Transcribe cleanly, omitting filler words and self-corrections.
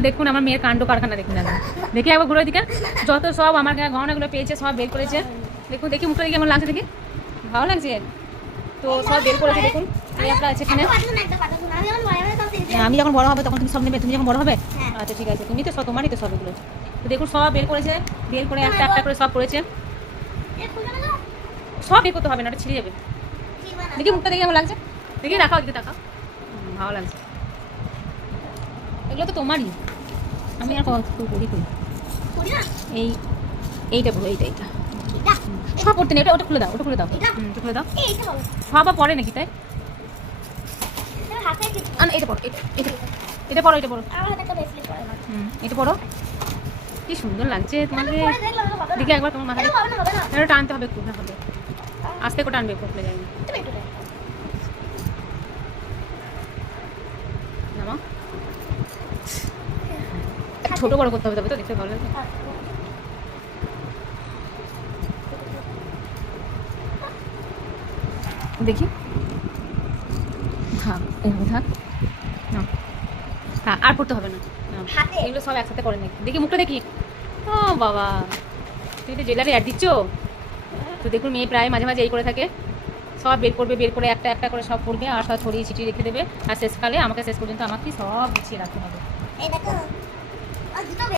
দেখুন আমার মেয়ের কাণ্ড কারখানা দেখুন একবার দেখি একবার ঘুরে দিকে যত সব আমার গহনাগুলো পেয়েছে সব বের করেছে দেখুন দেখি মুখটা দেখি কেমন লাগছে দেখি ভালো লাগছে তো সব বের করেছে দেখুন এই একটা আছে এখানে আমি যখন বড় হবে তখন তুমি সব নেবে তুমি যখন বড় হবে আচ্ছা ঠিক আছে তুমি তো সব তোমারই তো সব এগুলো তো দেখুন সব বের করেছে বের করে একটা একটা করে সব করেছে সব বের করতে হবে না ওটা ছিঁড়ে যাবে দেখি মুখটা দেখি কেমন লাগছে দেখি দেখাও দিকে দেখাও ভালো লাগছে এগুলো তো তোমারই আমি আর করি এই এইটা বলো এইটা এইটা সব পড়তে নেই ওটা খুলে দাও ওটা খুলে দাও ওটা খুলে দাও সব পরে নাকি তাই এটা পড়ো এটা পড়ো এটা পড়ো এটা পড়ো কি সুন্দর লাগছে তোমাকে দেখি একবার তোমার মাথায় এটা টানতে হবে একটু হবে আস্তে করে টানবে খুলে যায়নি নামা ছোট বড় করতে হবে তবে তো দেখতে ভালো লাগবে দেখি থাক এভাবে থাক না হ্যাঁ আর পড়তে হবে না এগুলো সব একসাথে করে নাকি দেখি মুখটা দেখি ও বাবা তুই তো জুয়েলারি অ্যাড দিচ্ছ তো দেখুন মেয়ে প্রায় মাঝে মাঝে এই করে থাকে সব বের করবে বের করে একটা একটা করে সব করবে আর সব ছড়িয়ে ছিটিয়ে রেখে দেবে আর শেষকালে আমাকে শেষ পর্যন্ত আমাকে সব গুছিয়ে রাখতে হবে